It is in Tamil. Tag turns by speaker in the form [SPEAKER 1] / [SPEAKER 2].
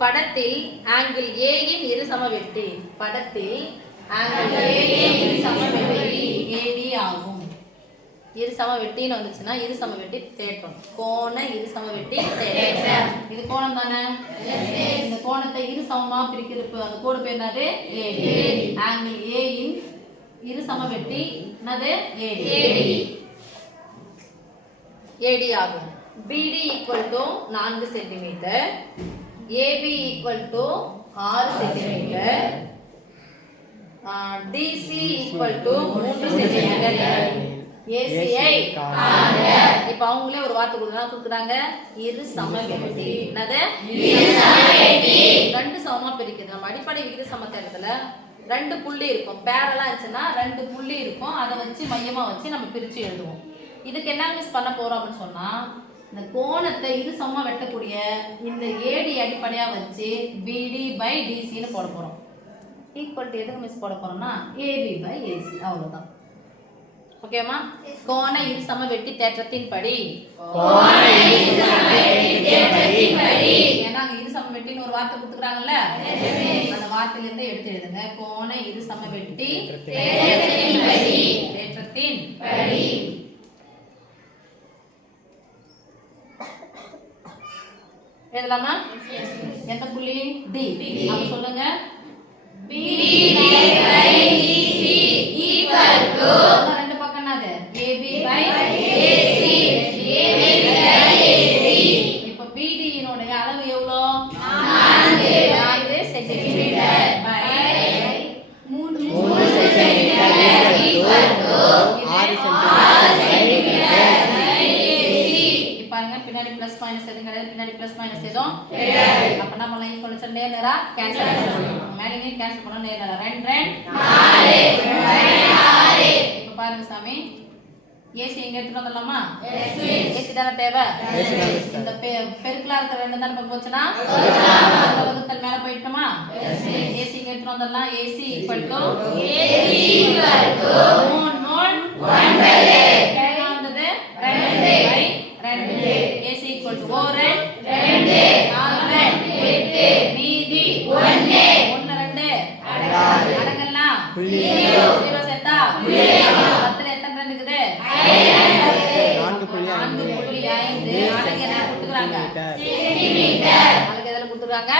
[SPEAKER 1] படத்தில் ஆங்கிள் ஏயின் இரு சமவெட்டி. படத்தில் ஏயின் இரு சமவெட்டி. ஏடி ஆகும். இரு சமவெட்டின்னு வந்துச்சுன்னா இரு சமவெட்டி தேற்றம். கோண இரு சமவெட்டி தேற்றம். இது கோணம் தானே? இந்த கோணத்தை இரு சமமா பிரிக்கிறப்ப அந்த கோடு பேர் என்னது? ஏடி ஆங்கிள் ஏயின் இரு சமவெட்டி என்னது? ஏடி ஏடி ஆகும். பிடி ஈக்குவல் டு நான்கு சென்டிமீட்டர் ஏபி ஈக்குவல் டு ஆறு சென்டிமீட்டர் டிசி ஈக்குவல் டு மூன்று சென்டிமீட்டர் ஏசிஐ இப்ப அவங்களே ஒரு வார்த்தை கொடுக்குறாங்க கொடுக்குறாங்க. இரு சமவெட்டி என்னது? ரெண்டு சமமா பிரிக்குது நம்ம அடிப்படை விகித சமத்தகத்துல ரெண்டு புள்ளி இருக்கும். பேரலா இருந்துச்சுன்னா ரெண்டு புள்ளி இருக்கும். அதை வச்சு மையமா வச்சு நம்ம பிரிச்சு எழுதுவோம். இதுக்கு என்ன மிஸ் பண்ண போறோம் அப்படின்னு சொன்னா இந்த கோணத்தை இரு சமமா வெட்டக்கூடிய இந்த ஏடி அடிப்படையா வச்சு பிடி பை டிசின்னு போட போறோம். ஈக்குவல் டு எதுக்கு மிஸ் போட போறோம்னா ஏபி பை ஏசி அவ்வளவுதான். ஓகேமா கோண இரு சம வெட்டி தேற்றத்தின் படி. ஏன்னா இரு சம வெட்டின்னு ஒரு வார்த்தை கொடுத்துக்கிறாங்கல்ல? அந்த வார்த்தையில இருந்து எடுத்து எழுதுங்க. கோண இரு சம வெட்டி தேற்றத்தின் எழுதலாமா? எந்த புள்ளி டி சொல்லுங்க. அதான் பின்னாடி பிளஸ் மைனஸ் எதுவும் கிடையாது. பின்னாடி பிளஸ் மைனஸ் எதுவும் அப்ப என்ன பண்ணலாம் ஈக்குவல் வச்சா நேரா கேன்சல் பண்ணணும் மேலே கேன்சல் பண்ணணும் நேரா. ரெண்டு ரெண்டு. இப்ப பாருங்க சாமி. ஏசி இங்க எடுத்துட்டு வந்துடலாமா? ஏசி தானே தேவை? இந்த பெருக்கலா இருக்கிற ரெண்டு தானே போச்சுன்னா? வகுத்தல் மேல போயிட்டோமா? ஏசி இங்க எடுத்துட்டு வந்துடலாம். ஏசி ஈக்குவல் டு மூணு மூணு என்ன வந்தது ரெண்டு பை ரெண்டு ஒரு ரெண்டு நாலு எட்டு மீதி ஒன்னு ரெண்டு. அடங்கலாம் ஜீரோ சேர்த்தா பத்துல எத்தனை ரெண்டு இருக்குது
[SPEAKER 2] நான்கு புள்ளி
[SPEAKER 1] நான்கு புள்ளி ஐந்து. அடங்க என்ன கொடுத்துக்கிறாங்க
[SPEAKER 2] சென்டிமீட்டர்.
[SPEAKER 1] அழகு எதில் கொடுத்துருக்காங்க?